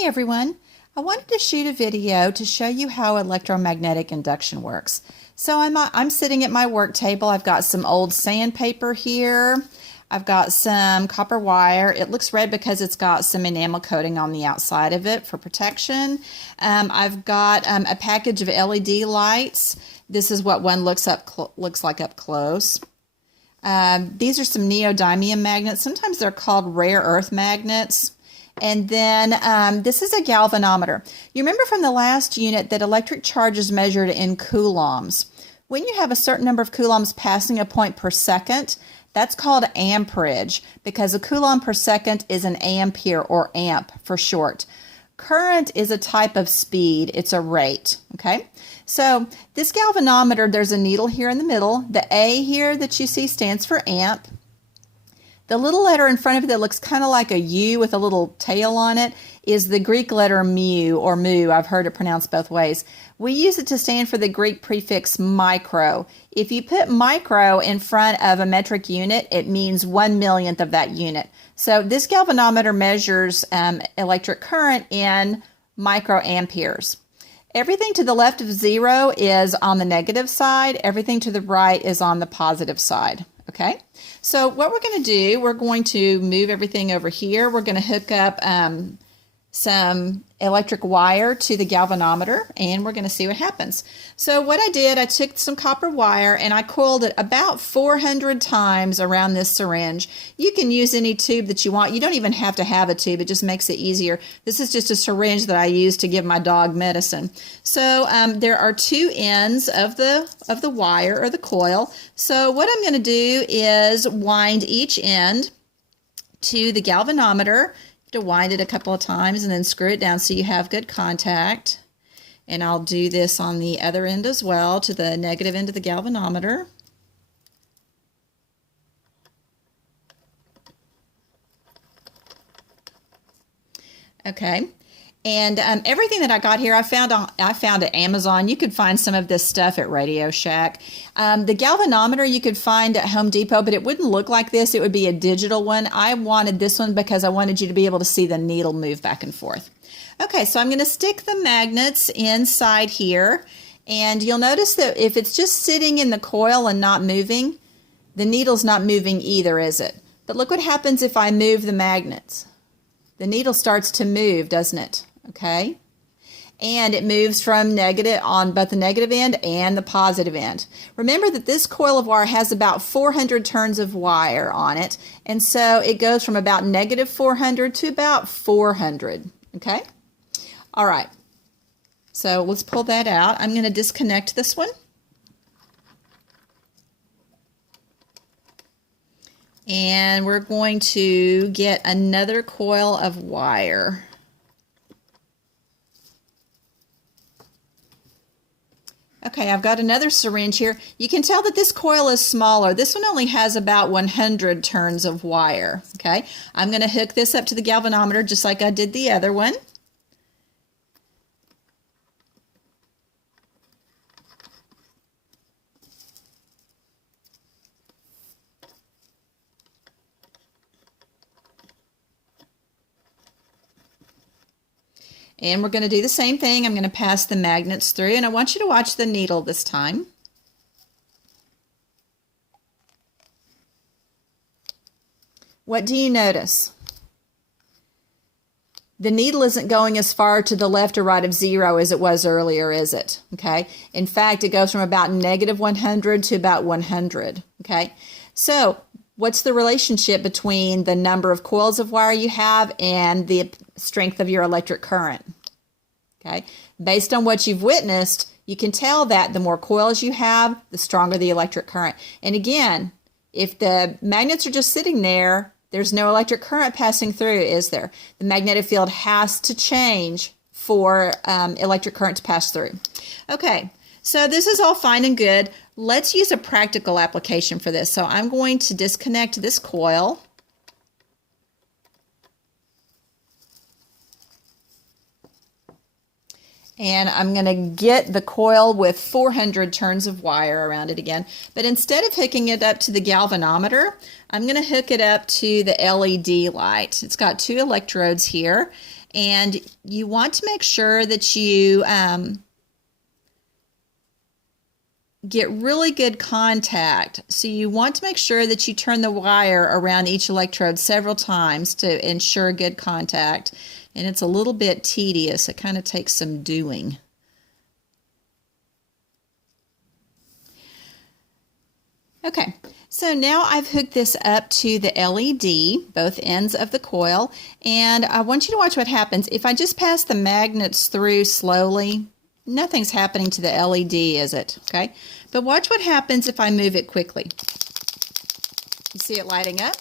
Hey everyone, I wanted to shoot a video to show you how electromagnetic induction works. So I'm sitting at my work table. I've got some old sandpaper here. I've got some copper wire. It looks red because it's got some enamel coating on the outside of it for protection. I've got a package of LED lights. This is what one looks like up close. These are some neodymium magnets. Sometimes they're called rare earth magnets. And then this is a galvanometer. You remember from the last unit that electric charge is measured in coulombs. When you have a certain number of coulombs passing a point per second, that's called amperage, because a coulomb per second is an ampere, or amp for short. Current is a type of speed. It's a rate, okay? So this galvanometer, there's a needle here in the middle. The A here that you see stands for amp. The little letter in front of it that looks kind of like a U with a little tail on it is the Greek letter mu, or mu. I've heard it pronounced both ways. We use it to stand for the Greek prefix micro. If you put micro in front of a metric unit, it means 1/1,000,000th of that unit. So this galvanometer measures electric current in microamperes. Everything to the left of 0 is on the negative side. Everything to the right is on the positive side. Okay, so what we're going to do, we're going to move everything over here. We're going to hook up some electric wire to the galvanometer, and we're going to see what happens. So what I did, I took some copper wire and I coiled it about 400 times around this syringe. You can use any tube that you want. You don't even have to have a tube. It just makes it easier. This is just a syringe that I use to give my dog medicine. So there are two ends of the wire, or the coil. So what I'm going to do is wind each end to the galvanometer. To wind it a couple of times and then screw it down so you have good contact. And I'll do this on the other end as well, to the negative end of the galvanometer. Okay. And everything that I got here, I found at Amazon. You could find some of this stuff at Radio Shack. The galvanometer you could find at Home Depot, but it wouldn't look like this. It would be a digital one. I wanted this one because I wanted you to be able to see the needle move back and forth. Okay, so I'm going to stick the magnets inside here. And you'll notice that if it's just sitting in the coil and not moving, the needle's not moving either, is it? But look what happens if I move the magnets. The needle starts to move, doesn't it? Okay, and it moves from negative on both the negative end and the positive end. Remember that this coil of wire has about 400 turns of wire on it, and so it goes from about negative 400 to about 400. Okay, all right, so let's pull that out. I'm going to disconnect this one. And we're going to get another coil of wire. Okay, I've got another syringe here. You can tell that this coil is smaller. This one only has about 100 turns of wire. Okay, I'm going to hook this up to the galvanometer just like I did the other one. And we're going to do the same thing. I'm going to pass the magnets through, and I want you to watch the needle this time. What do you notice? The needle isn't going as far to the left or right of 0 as it was earlier, is it? Okay. In fact, it goes from about negative 100 to about 100. Okay. So what's the relationship between the number of coils of wire you have and the strength of your electric current? Okay, based on what you've witnessed, you can tell that the more coils you have, the stronger the electric current. And again, if the magnets are just sitting there, there's no electric current passing through, is there? The magnetic field has to change for electric current to pass through. Okay, so this is all fine and good. Let's use a practical application for this. So I'm going to disconnect this coil. And I'm going to get the coil with 400 turns of wire around it again. But instead of hooking it up to the galvanometer, I'm going to hook it up to the LED light. It's got two electrodes here. And you want to make sure that you get really good contact. So you want to make sure that you turn the wire around each electrode several times to ensure good contact. And it's a little bit tedious. It kind of takes some doing. Okay, so now I've hooked this up to the LED, both ends of the coil, and I want you to watch what happens. If I just pass the magnets through slowly, nothing's happening to the LED, is it? Okay, but watch what happens if I move it quickly. You see it lighting up?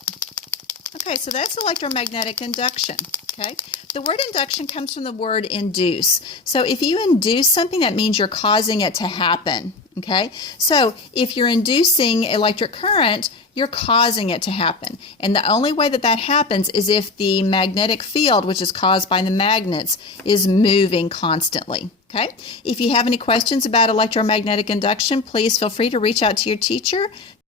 Okay, so that's electromagnetic induction. Okay, the word induction comes from the word induce. So if you induce something, that means you're causing it to happen. Okay, so if you're inducing electric current, you're causing it to happen. And the only way that that happens is if the magnetic field, which is caused by the magnets, is moving constantly. Okay, if you have any questions about electromagnetic induction, please feel free to reach out to your teacher.